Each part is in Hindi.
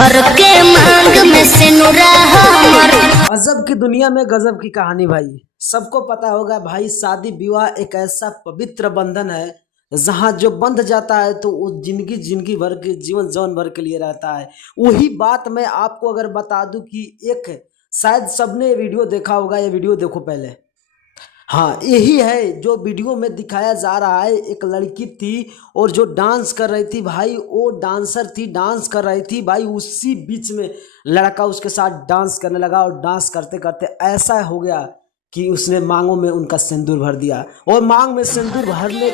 भर के मांग में सिनुरा हमर। अजब की दुनिया में गजब की कहानी भाई। सबको पता होगा भाई, शादी विवाह एक ऐसा पवित्र बंधन है जहां जो बंध जाता है तो वो जिंदगी भर के जीवन भर के लिए रहता है। वही बात मैं आपको अगर बता दूं कि एक शायद सबने ये वीडियो देखा होगा। ये वीडियो देखो पहले। हाँ, यही है जो वीडियो में दिखाया जा रहा है। एक लड़की थी और जो डांस कर रही थी भाई, वो डांसर थी, डांस कर रही थी भाई। उसी बीच में लड़का उसके साथ डांस करने लगा और डांस करते करते ऐसा हो गया कि उसने मांगों में उनका सिंदूर भर दिया। और मांग में सिंदूर भरने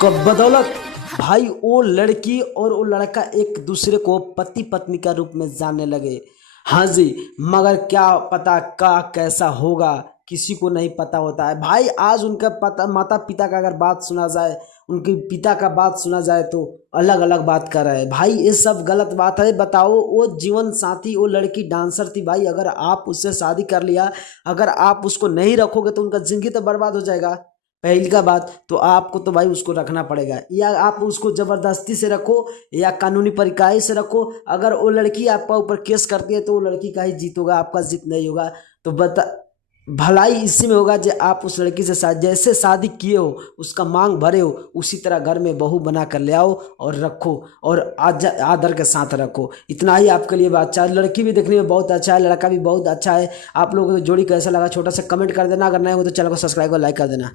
के बदौलत भाई वो लड़की और वो लड़का एक दूसरे को पति पत्नी का रूप में जानने लगे। हाँ जी, मगर क्या पता का कैसा होगा, किसी को नहीं पता होता है भाई। आज उनका पता, माता पिता का अगर बात सुना जाए, उनके पिता का बात सुना जाए तो अलग अलग बात कर रहे हैं भाई। ये सब गलत बात है। बताओ, वो जीवन साथी, वो लड़की डांसर थी भाई। अगर आप उससे शादी कर लिया, अगर आप उसको नहीं रखोगे तो उनका जिंदगी तो बर्बाद हो जाएगा। पहली का बात तो आपको तो भाई उसको रखना पड़ेगा, या आप उसको जबरदस्ती से रखो या कानूनी प्रक्रिया से रखो। अगर वो लड़की आपका ऊपर केस करती है तो वो लड़की का ही जीत होगा, आपका जीत नहीं होगा। तो बता, भलाई इसी में होगा जो आप उस लड़की से जैसे शादी किए हो, उसका मांग भरे हो, उसी तरह घर में बहू बना कर ले आओ और रखो और आदर के साथ रखो। इतना ही आपके लिए बात। अच्छा, लड़की भी देखने में बहुत अच्छा है, लड़का भी बहुत अच्छा है। आप लोगों को जोड़ी कैसा लगा छोटा सा कमेंट कर देना। अगर नए हो तो चैनल को सब्सक्राइब और लाइक कर देना।